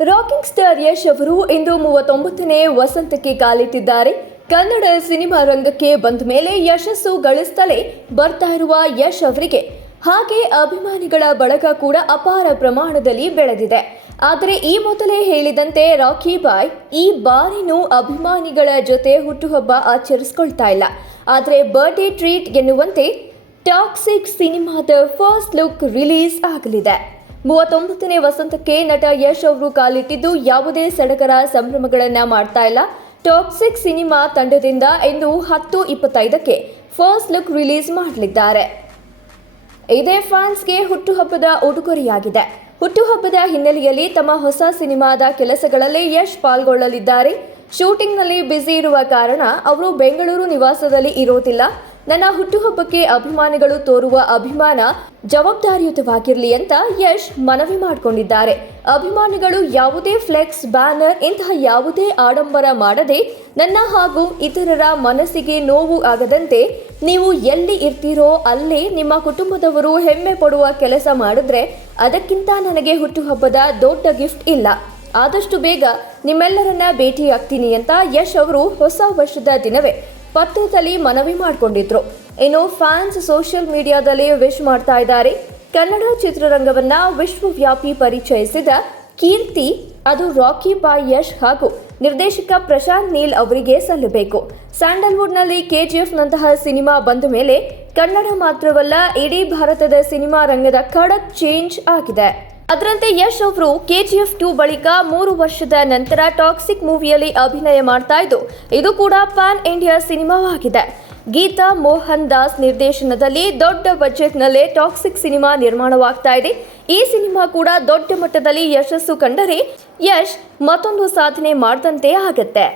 Rocking star Yash ಅವರು ಇಂದು ಮೂವತ್ತೊಂಬತ್ತನೇ ವಸಂತಕ್ಕೆ ಕಾಲಿಟ್ಟಿದ್ದಾರೆ Kannada cinema ರಂಗಕ್ಕೆ ಬಂದ ಮೇಲೆ ಯಶಸ್ಸು ಗಳಿಸ್ತಲೇ ಬರ್ತಾ ಇರುವ ಯಶ್ ಅವರಿಗೆ ಹಾಗೆ ಅಭಿಮಾನಿಗಳ ಬಳಗ ಕೂಡ ಅಪಾರ ಪ್ರಮಾಣದಲ್ಲಿ ಬೆಳೆದಿದೆ. ಆದರೆ ಈ ಮೊದಲೇ ಹೇಳಿದಂತೆ ರಾಕಿ ಬಾಯ್ ಈ ಬಾರಿನೂ ಅಭಿಮಾನಿಗಳ ಜೊತೆ ಹುಟ್ಟುಹಬ್ಬ ಆಚರಿಸ್ಕೊಳ್ತಾ ಇಲ್ಲ. ಆದರೆ ಬರ್ಡೇ ಟ್ರೀಟ್ ಎನ್ನುವಂತೆ ಟಾಕ್ಸಿಕ್ ಸಿನಿಮಾದ ಫಸ್ಟ್ ಲುಕ್ ರಿಲೀಸ್ ಆಗಲಿದೆ. ಮೂವತ್ತೊಂಬತ್ತನೇ ವಸಂತಕ್ಕೆ ನಟ ಯಶ್ ಅವರು ಕಾಲಿಟ್ಟಿದ್ದು ಯಾವುದೇ ಸಡಗರ ಸಂಭ್ರಮಗಳನ್ನ ಮಾಡ್ತಾ ಇಲ್ಲ. ಟಾಪ್ ಸಿಕ್ಸ್ ಸಿನಿಮಾ ತಂಡದಿಂದ ಇಂದು ಹತ್ತು ಇಪ್ಪತ್ತೈದಕ್ಕೆ ಫಸ್ಟ್ ಲುಕ್ ರಿಲೀಸ್ ಮಾಡಲಿದ್ದಾರೆ. ಇದೇ ಫ್ಯಾನ್ಸ್ಗೆ ಹುಟ್ಟುಹಬ್ಬದ ಉಡುಗೊರೆಯಾಗಿದೆ. ಹುಟ್ಟುಹಬ್ಬದ ಹಿನ್ನೆಲೆಯಲ್ಲಿ ತಮ್ಮ ಹೊಸ ಸಿನಿಮಾದ ಕೆಲಸಗಳಲ್ಲಿ ಯಶ್ ಪಾಲ್ಗೊಳ್ಳಲಿದ್ದಾರೆ. ಶೂಟಿಂಗ್ನಲ್ಲಿ ಬ್ಯುಸಿ ಇರುವ ಕಾರಣ ಅವರು ಬೆಂಗಳೂರು ನಿವಾಸದಲ್ಲಿ ಇರೋದಿಲ್ಲ. ನನ್ನ ಹುಟ್ಟುಹಬ್ಬಕ್ಕೆ ಅಭಿಮಾನಿಗಳು ತೋರುವ ಅಭಿಮಾನ ಜವಾಬ್ದಾರಿಯುತವಾಗಿರಲಿ ಅಂತ ಯಶ್ ಮನವಿ ಮಾಡಿಕೊಂಡಿದ್ದಾರೆ. ಅಭಿಮಾನಿಗಳು ಯಾವುದೇ ಫ್ಲೆಕ್ಸ್ ಬ್ಯಾನರ್ ಇಂತಹ ಯಾವುದೇ ಆಡಂಬರ ಮಾಡದೆ ನನ್ನ ಹಾಗೂ ಇತರರ ಮನಸ್ಸಿಗೆ ನೋವು ಆಗದಂತೆ ನೀವು ಎಲ್ಲಿ ಇರ್ತೀರೋ ಅಲ್ಲಿ ನಿಮ್ಮ ಕುಟುಂಬದವರು ಹೆಮ್ಮೆ ಪಡುವ ಕೆಲಸ ಮಾಡಿದ್ರೆ ಅದಕ್ಕಿಂತ ನನಗೆ ಹುಟ್ಟುಹಬ್ಬದ ದೊಡ್ಡ ಗಿಫ್ಟ್ ಇಲ್ಲ. ಆದಷ್ಟು ಬೇಗ ನಿಮ್ಮೆಲ್ಲರನ್ನ ಭೇಟಿಯಾಗ್ತೀನಿ ಅಂತ ಯಶ್ ಅವರು ಹೊಸ ವರ್ಷದ ದಿನವೇ ಪತ್ರದಲ್ಲಿ ಮನವಿ ಮಾಡಿಕೊಂಡಿದ್ರು. ಇನ್ನು ಫ್ಯಾನ್ಸ್ ಸೋಷಿಯಲ್ ಮೀಡಿಯಾದಲ್ಲಿ ವಿಶ್ ಮಾಡ್ತಾ ಇದ್ದಾರೆ. ಕನ್ನಡ ಚಿತ್ರರಂಗವನ್ನ ವಿಶ್ವವ್ಯಾಪಿ ಪರಿಚಯಿಸಿದ ಕೀರ್ತಿ, ಅದು ರಾಕಿ ಬಾಯ್ ಯಶ್ ಹಾಗೂ ನಿರ್ದೇಶಕ ಪ್ರಶಾಂತ್ ನೀಲ್ ಅವರಿಗೆ ಸಲ್ಲಬೇಕು. ಸ್ಯಾಂಡಲ್ವುಡ್ನಲ್ಲಿ ಕೆಜಿಎಫ್ ನಂತಹ ಸಿನಿಮಾ ಬಂದ ಮೇಲೆ ಕನ್ನಡ ಮಾತ್ರವಲ್ಲ, ಇಡೀ ಭಾರತದ ಸಿನಿಮಾ ರಂಗದ ಖಡಕ್ ಚೇಂಜ್ ಆಗಿದೆ. ಅದರಂತೆ ಯಶ್ ಅವರು ಕೆಜಿಎಫ್ ಟು ಬಳಿಕ ಮೂರು ವರ್ಷದ ನಂತರ ಟಾಕ್ಸಿಕ್ ಮೂವಿಯಲ್ಲಿ ಅಭಿನಯ ಮಾಡ್ತಾ ಇದ್ದು, ಇದು ಕೂಡ ಪ್ಯಾನ್ ಇಂಡಿಯಾ ಸಿನಿಮಾವಾಗಿದೆ. ಗೀತಾ ಮೋಹನ್ ದಾಸ್ ನಿರ್ದೇಶನದಲ್ಲಿ ದೊಡ್ಡ ಬಜೆಟ್ನಲ್ಲೇ ಟಾಕ್ಸಿಕ್ ಸಿನಿಮಾ ನಿರ್ಮಾಣವಾಗ್ತಾ ಇದೆ. ಈ ಸಿನಿಮಾ ಕೂಡ ದೊಡ್ಡ ಮಟ್ಟದಲ್ಲಿ ಯಶಸ್ಸು ಕಂಡರೆ ಯಶ್ ಮತ್ತೊಂದು ಸಾಧನೆ ಮಾಡಿದಂತೆ ಆಗತ್ತೆ.